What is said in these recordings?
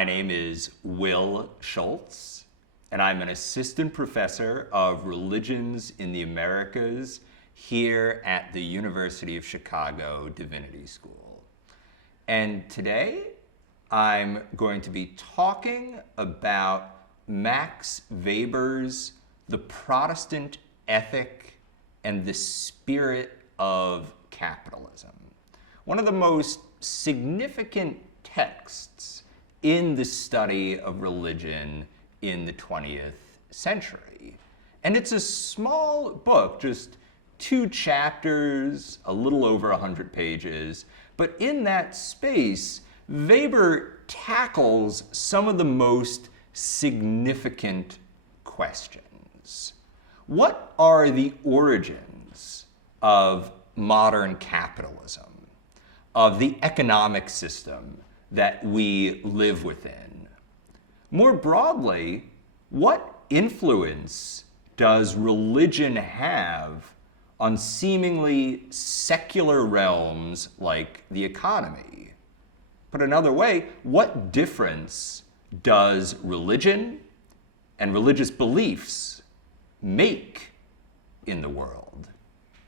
My name is Will Schultz, and I'm an assistant professor of religions in the Americas here at the University of Chicago Divinity School. And today, I'm going to be talking about Max Weber's The Protestant Ethic and the Spirit of Capitalism, one of the most significant texts in the study of religion in the 20th century. And it's a small book, just 2 chapters, a little over 100 pages, but in that space, Weber tackles some of the most significant questions. What are the origins of modern capitalism, of the economic system that we live within? More broadly, what influence does religion have on seemingly secular realms like the economy? Put another way, what difference does religion and religious beliefs make in the world?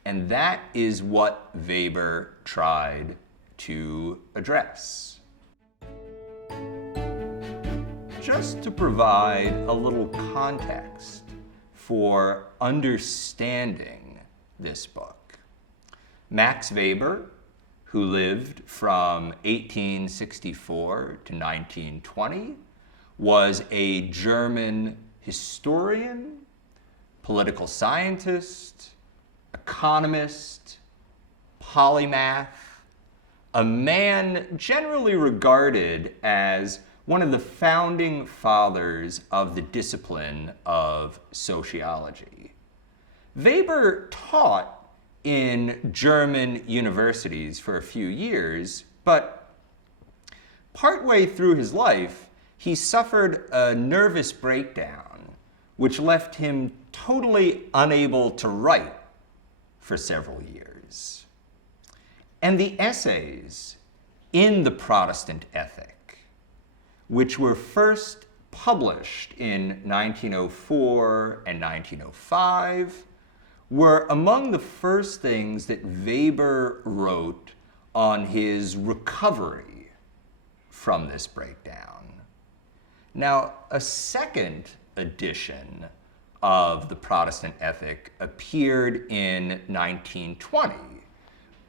And that is what Weber tried to address. Just to provide a little context for understanding this book, Max Weber, who lived from 1864 to 1920, was a German historian, political scientist, economist, polymath, a man generally regarded as one of the founding fathers of the discipline of sociology. Weber taught in German universities for a few years, but partway through his life, he suffered a nervous breakdown, which left him totally unable to write for several years. And the essays in the Protestant Ethic, which were first published in 1904 and 1905, were among the first things that Weber wrote on his recovery from this breakdown. Now, a second edition of the Protestant Ethic appeared in 1920,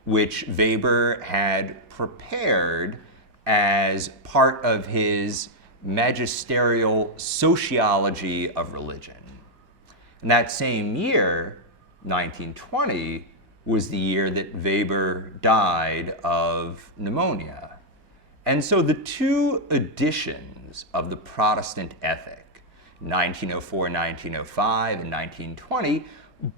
which Weber had prepared as part of his magisterial sociology of religion. And that same year, 1920, was the year that Weber died of pneumonia. And so the 2 editions of the Protestant Ethic, 1904, 1905, and 1920,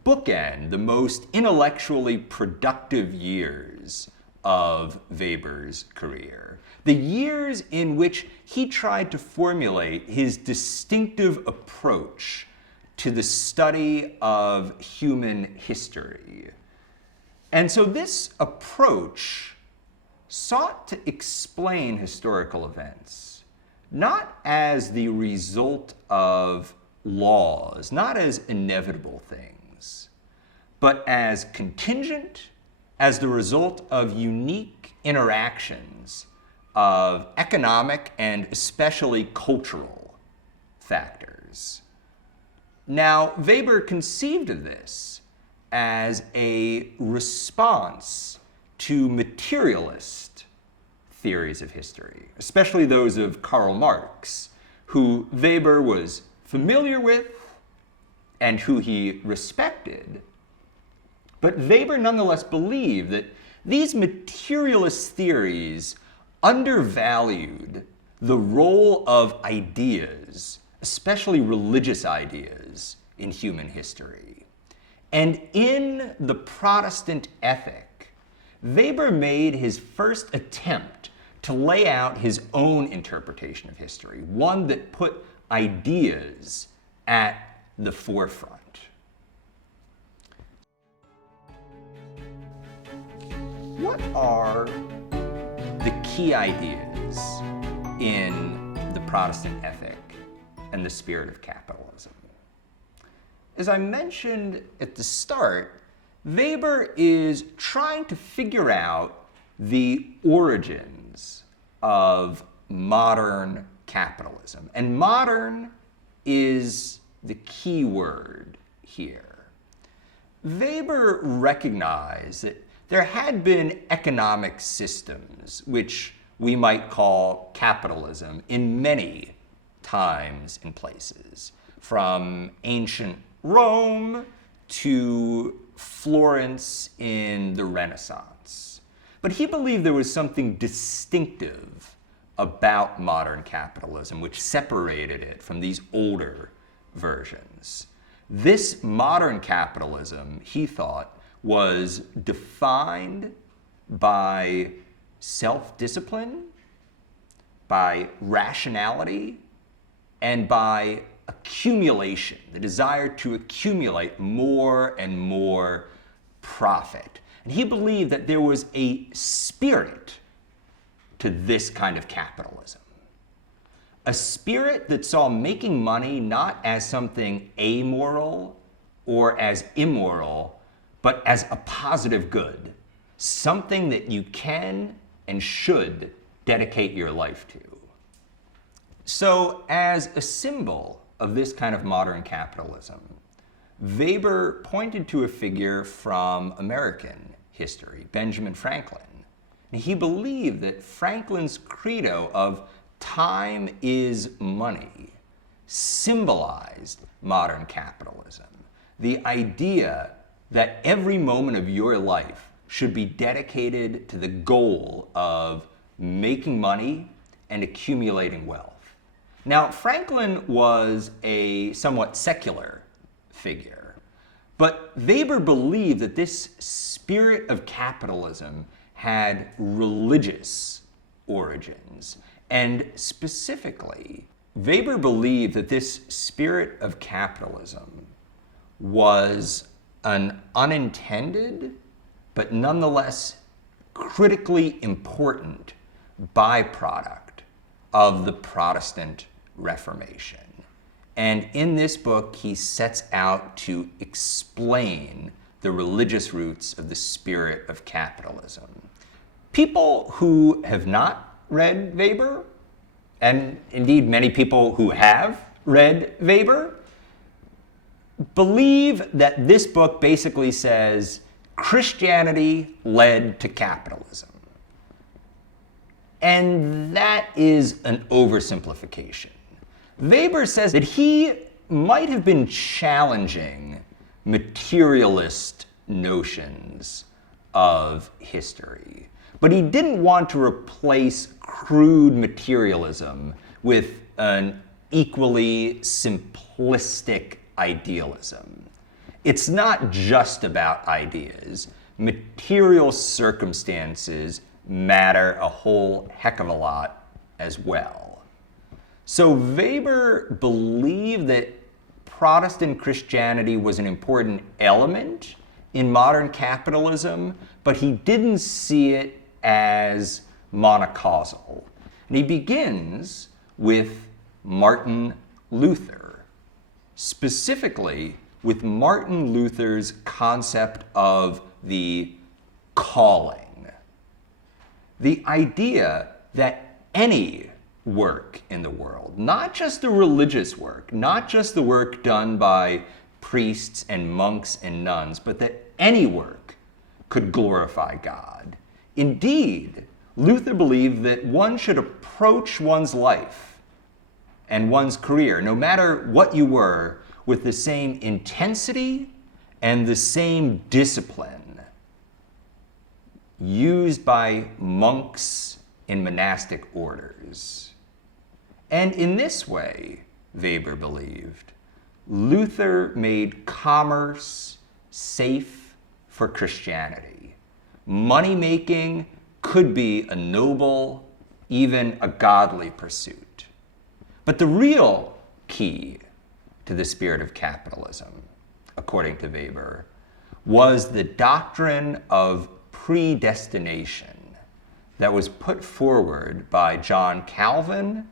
bookend the most intellectually productive years of Weber's career. The years in which he tried to formulate his distinctive approach to the study of human history. And so this approach sought to explain historical events, not as the result of laws, not as inevitable things, but as contingent, as the result of unique interactions of economic and especially cultural factors. Now, Weber conceived of this as a response to materialist theories of history, especially those of Karl Marx, who Weber was familiar with and who he respected. But Weber nonetheless believed that these materialist theories undervalued the role of ideas, especially religious ideas, in human history. And in the Protestant Ethic, Weber made his first attempt to lay out his own interpretation of history, one that put ideas at the forefront. What are the key ideas in the Protestant Ethic and the Spirit of Capitalism. As I mentioned at the start, Weber is trying to figure out the origins of modern capitalism. And modern is the key word here. Weber recognized that there had been economic systems which we might call capitalism in many times and places, from ancient Rome to Florence in the Renaissance. But he believed there was something distinctive about modern capitalism which separated it from these older versions. This modern capitalism, he thought, was defined by self-discipline, by rationality, and by accumulation, the desire to accumulate more and more profit. And he believed that there was a spirit to this kind of capitalism. A spirit that saw making money not as something amoral or as immoral, but as a positive good, something that you can and should dedicate your life to. So, as a symbol of this kind of modern capitalism, Weber pointed to a figure from American history, Benjamin Franklin. And he believed that Franklin's credo of time is money symbolized modern capitalism. The idea that every moment of your life should be dedicated to the goal of making money and accumulating wealth. Now, Franklin was a somewhat secular figure, but Weber believed that this spirit of capitalism had religious origins. And specifically, Weber believed that this spirit of capitalism was an unintended, but nonetheless critically important byproduct of the Protestant Reformation. And in this book, he sets out to explain the religious roots of the spirit of capitalism. People who have not read Weber, and indeed many people who have read Weber, believe that this book basically says Christianity led to capitalism. And that is an oversimplification. Weber says that he might have been challenging materialist notions of history, but he didn't want to replace crude materialism with an equally simplistic idealism. It's not just about ideas. Material circumstances matter a whole heck of a lot as well. So Weber believed that Protestant Christianity was an important element in modern capitalism, but he didn't see it as monocausal. And he begins with Martin Luther, specifically with Martin Luther's concept of the calling. The idea that any work in the world, not just the religious work, not just the work done by priests and monks and nuns, but that any work could glorify God. Indeed, Luther believed that one should approach one's life and one's career, no matter what you were, with the same intensity and the same discipline used by monks in monastic orders. And in this way, Weber believed, Luther made commerce safe for Christianity. Money-making could be a noble, even a godly pursuit. But the real key to the spirit of capitalism, according to Weber, was the doctrine of predestination that was put forward by John Calvin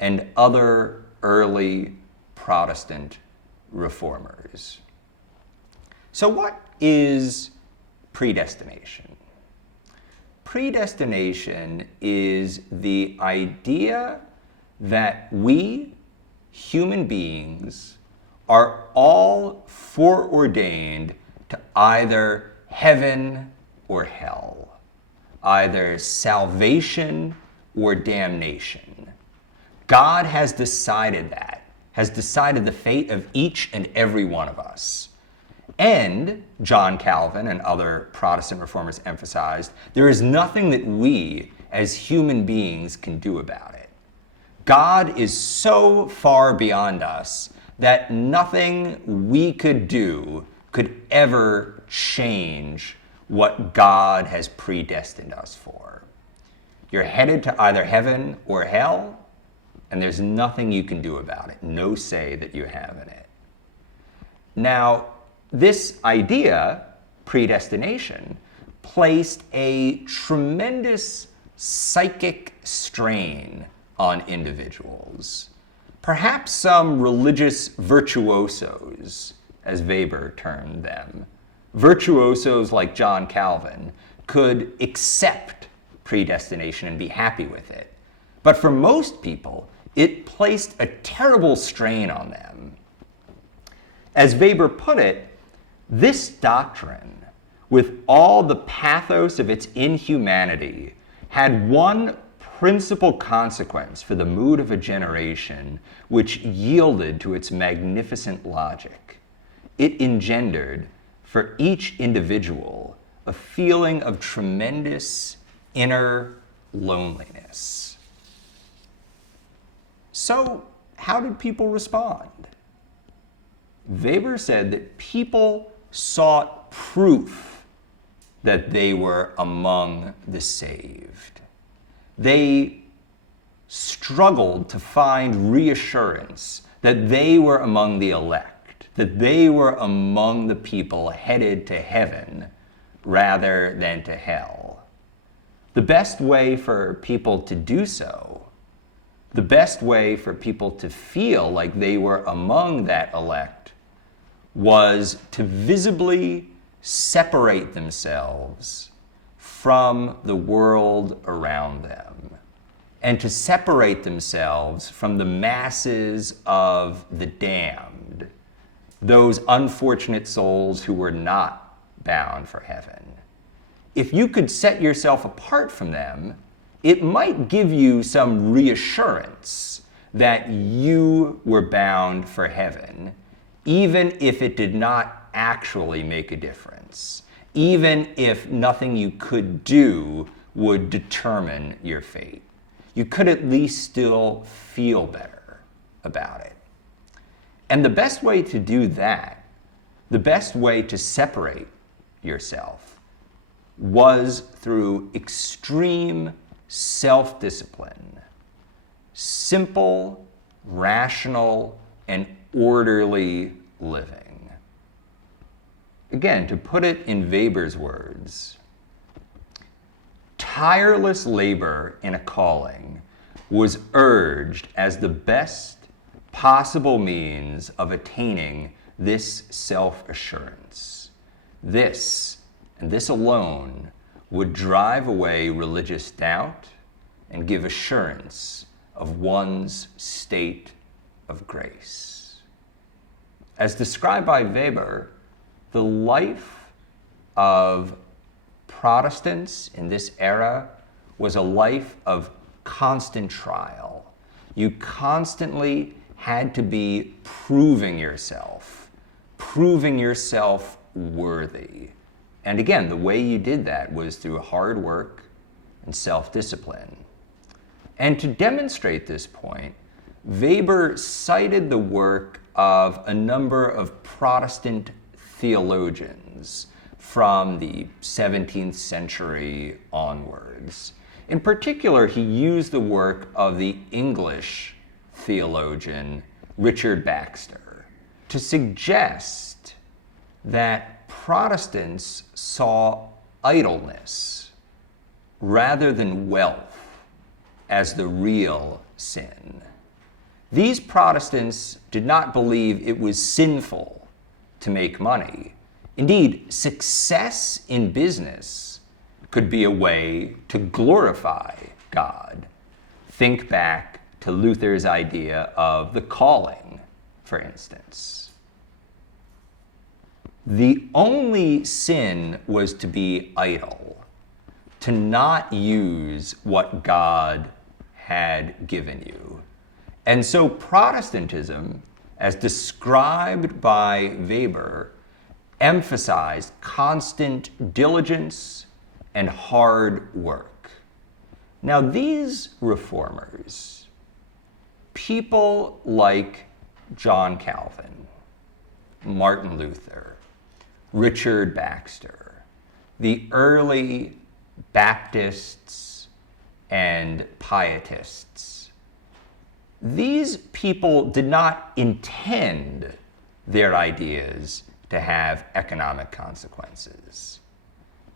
and other early Protestant reformers. So what is predestination? Predestination is the idea that we, human beings, are all foreordained to either heaven or hell, either salvation or damnation. God has decided that, has decided the fate of each and every one of us. And, John Calvin and other Protestant reformers emphasized, there is nothing that we as human beings can do about it. God is so far beyond us that nothing we could do could ever change what God has predestined us for. You're headed to either heaven or hell, and there's nothing you can do about it, no say that you have in it. Now, this idea, predestination, placed a tremendous psychic strain on individuals. Perhaps some religious virtuosos, as Weber termed them, virtuosos like John Calvin, could accept predestination and be happy with it. But for most people, it placed a terrible strain on them. As Weber put it, this doctrine, with all the pathos of its inhumanity, had one principal consequence for the mood of a generation which yielded to its magnificent logic. It engendered, for each individual, a feeling of tremendous inner loneliness. So, how did people respond? Weber said that people sought proof that they were among the saved. They struggled to find reassurance that they were among the elect, that they were among the people headed to heaven rather than to hell. The best way for people to do so, the best way for people to feel like they were among that elect, was to visibly separate themselves from the world around them, and to separate themselves from the masses of the damned, those unfortunate souls who were not bound for heaven. If you could set yourself apart from them, it might give you some reassurance that you were bound for heaven, even if it did not actually make a difference, even if nothing you could do would determine your fate. You could at least still feel better about it. And the best way to do that, the best way to separate yourself, was through extreme self-discipline, simple, rational, and orderly living. Again, to put it in Weber's words, tireless labor in a calling was urged as the best possible means of attaining this self-assurance. This, and this alone, would drive away religious doubt and give assurance of one's state of grace. As described by Weber, the life of Protestants in this era was a life of constant trial. You constantly had to be proving yourself worthy. And again, the way you did that was through hard work and self-discipline. And to demonstrate this point, Weber cited the work of a number of Protestant theologians from the 17th century onwards. In particular, he used the work of the English theologian Richard Baxter to suggest that Protestants saw idleness rather than wealth as the real sin. These Protestants did not believe it was sinful to make money. Indeed, success in business could be a way to glorify God. Think back to Luther's idea of the calling, for instance. The only sin was to be idle, to not use what God had given you. And so Protestantism, as described by Weber, emphasized constant diligence and hard work. Now, these reformers, people like John Calvin, Martin Luther, Richard Baxter, the early Baptists and Pietists, these people did not intend their ideas to have economic consequences.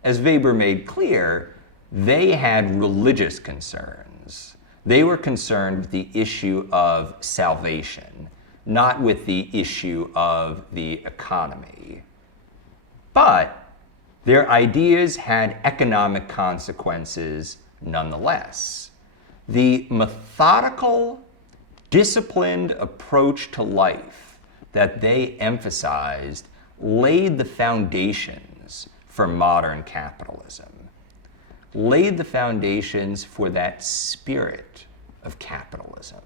As Weber made clear, they had religious concerns. They were concerned with the issue of salvation, not with the issue of the economy. But their ideas had economic consequences nonetheless. The methodical, disciplined approach to life that they emphasized laid the foundations for modern capitalism, laid the foundations for that spirit of capitalism.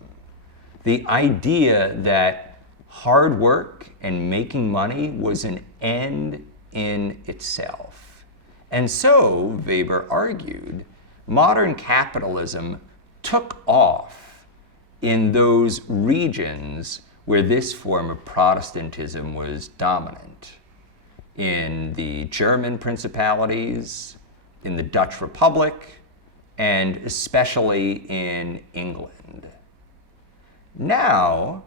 The idea that hard work and making money was an end in itself. And so, Weber argued, modern capitalism took off in those regions where this form of Protestantism was dominant. In the German principalities, in the Dutch Republic, and especially in England. Now,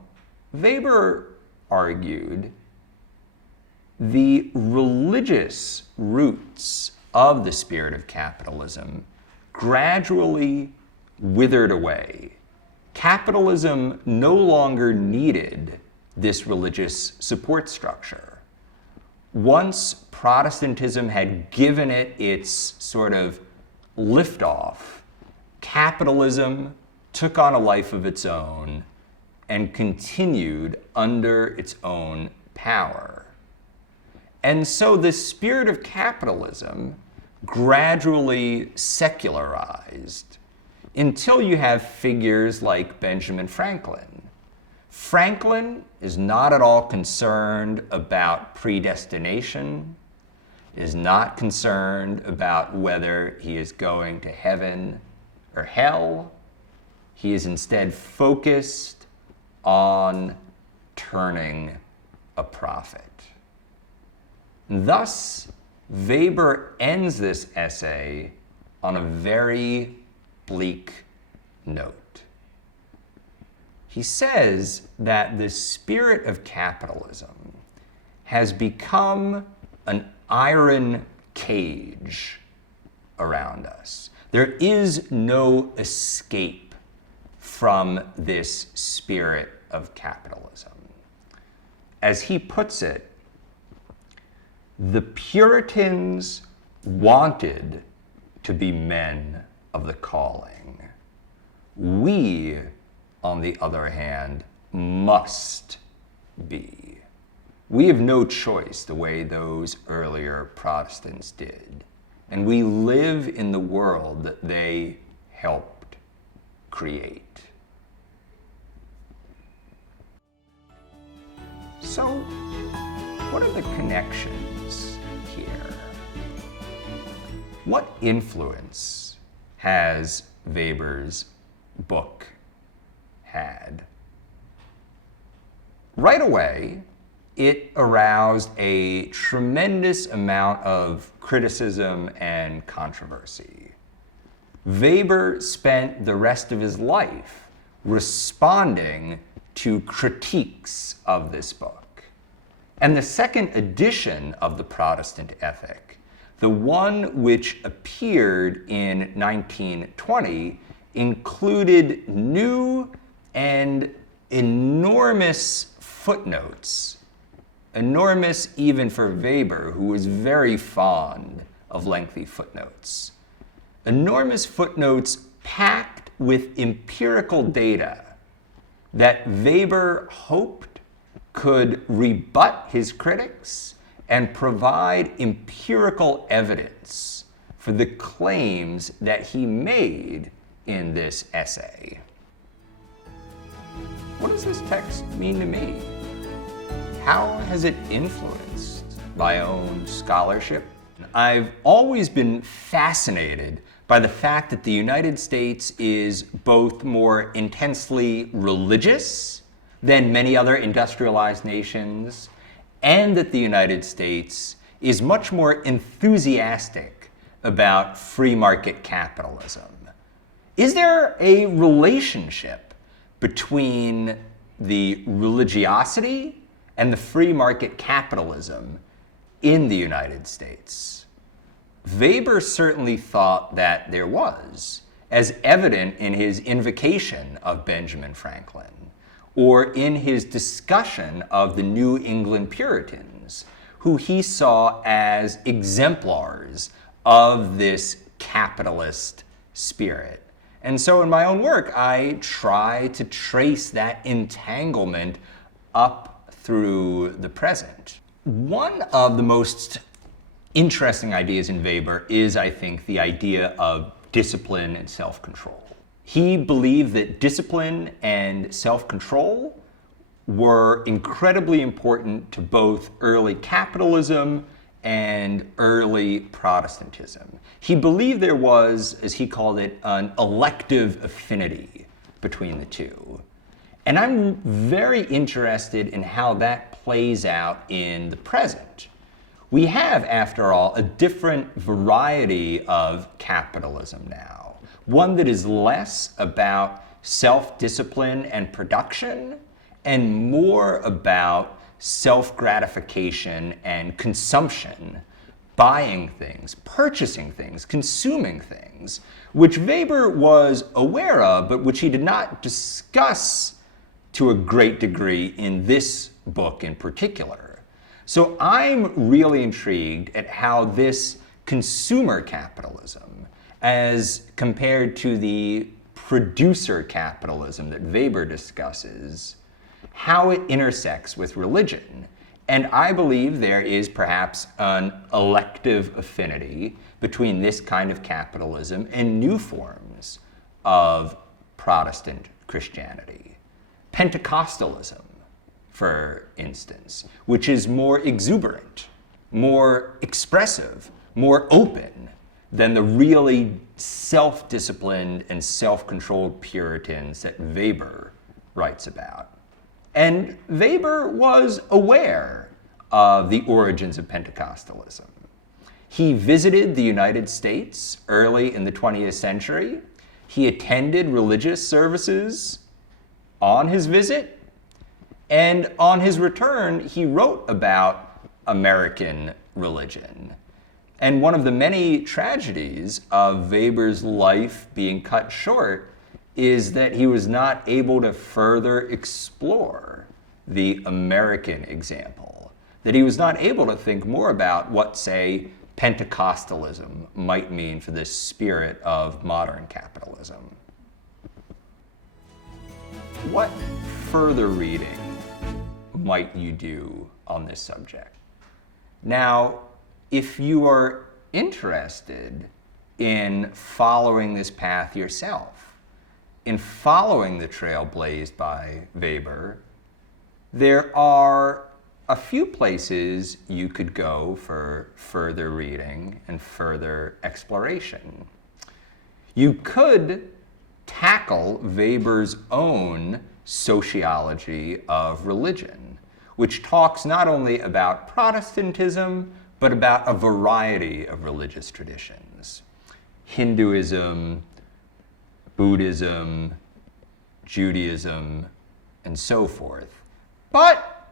Weber argued the religious roots of the spirit of capitalism gradually withered away. Capitalism no longer needed this religious support structure. Once Protestantism had given it its sort of liftoff, capitalism took on a life of its own and continued under its own power. And so the spirit of capitalism gradually secularized until you have figures like Benjamin Franklin. Franklin is not at all concerned about predestination, is not concerned about whether he is going to heaven or hell. He is instead focused on turning a profit. Thus, Weber ends this essay on a very bleak note. He says that the spirit of capitalism has become an iron cage around us. There is no escape from this spirit of capitalism. As he puts it, the Puritans wanted to be men of the calling. We, on the other hand, must be. We have no choice the way those earlier Protestants did. And we live in the world that they helped create. So, what are the connections here? What influence has Weber's book had? Right away, it aroused a tremendous amount of criticism and controversy. Weber spent the rest of his life responding to critiques of this book. And the second edition of the Protestant Ethic, the one which appeared in 1920, included new and enormous footnotes, enormous even for Weber, who was very fond of lengthy footnotes. Enormous footnotes packed with empirical data that Weber hoped could rebut his critics and provide empirical evidence for the claims that he made in this essay. What does this text mean to me? How has it influenced my own scholarship? I've always been fascinated by the fact that the United States is both more intensely religious than many other industrialized nations, and that the United States is much more enthusiastic about free market capitalism. Is there a relationship between the religiosity and the free market capitalism in the United States? Weber certainly thought that there was, as evident in his invocation of Benjamin Franklin, or in his discussion of the New England Puritans, who he saw as exemplars of this capitalist spirit. And so in my own work, I try to trace that entanglement up through the present. One of the most interesting ideas in Weber is, I think, the idea of discipline and self-control. He believed that discipline and self-control were incredibly important to both early capitalism and early Protestantism. He believed there was, as he called it, an elective affinity between the two. And I'm very interested in how that plays out in the present. We have, after all, a different variety of capitalism now. One that is less about self-discipline and production and more about self-gratification and consumption, buying things, purchasing things, consuming things, which Weber was aware of, but which he did not discuss to a great degree in this book in particular. So I'm really intrigued at how this consumer capitalism, as compared to the producer capitalism that Weber discusses, how it intersects with religion. And I believe there is perhaps an elective affinity between this kind of capitalism and new forms of Protestant Christianity. Pentecostalism, for instance, which is more exuberant, more expressive, more open than the really self-disciplined and self-controlled Puritans that Weber writes about. And Weber was aware of the origins of Pentecostalism. He visited the United States early in the 20th century. He attended religious services on his visit. And on his return, he wrote about American religion. And one of the many tragedies of Weber's life being cut short is that he was not able to further explore the American example, that he was not able to think more about what, say, Pentecostalism might mean for the spirit of modern capitalism. What further reading might you do on this subject? Now, if you are interested in following this path yourself, in following the trail blazed by Weber, there are a few places you could go for further reading and further exploration. You could tackle Weber's own sociology of religion, which talks not only about Protestantism, but about a variety of religious traditions. Hinduism, Buddhism, Judaism, and so forth. But,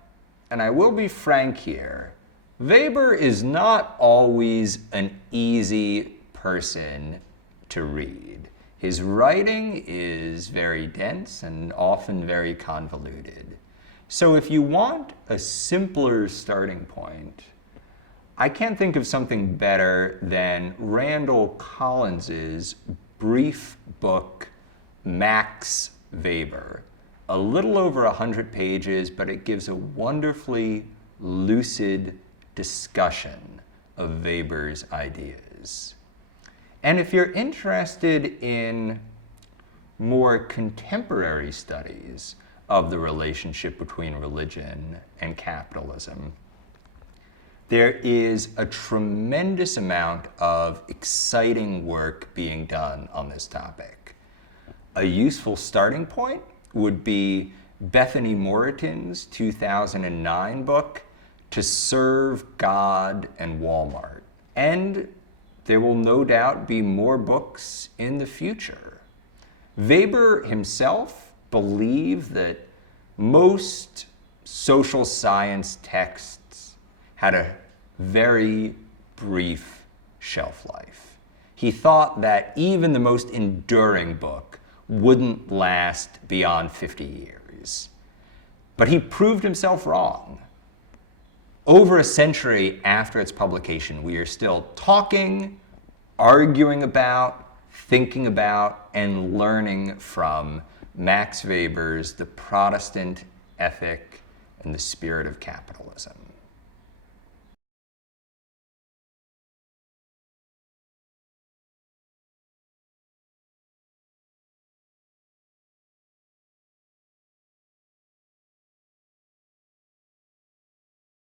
and I will be frank here, Weber is not always an easy person to read. His writing is very dense and often very convoluted. So if you want a simpler starting point, I can't think of something better than Randall Collins's brief book, Max Weber. A little over 100 pages, but it gives a wonderfully lucid discussion of Weber's ideas. And if you're interested in more contemporary studies of the relationship between religion and capitalism, there is a tremendous amount of exciting work being done on this topic. A useful starting point would be Bethany Moreton's 2009 book, To Serve God and Walmart. And there will no doubt be more books in the future. Weber himself believed that most social science texts had a very brief shelf life. He thought that even the most enduring book wouldn't last beyond 50 years. But he proved himself wrong. Over a century after its publication, we are still talking, arguing about, thinking about, and learning from Max Weber's The Protestant Ethic and the Spirit of Capitalism.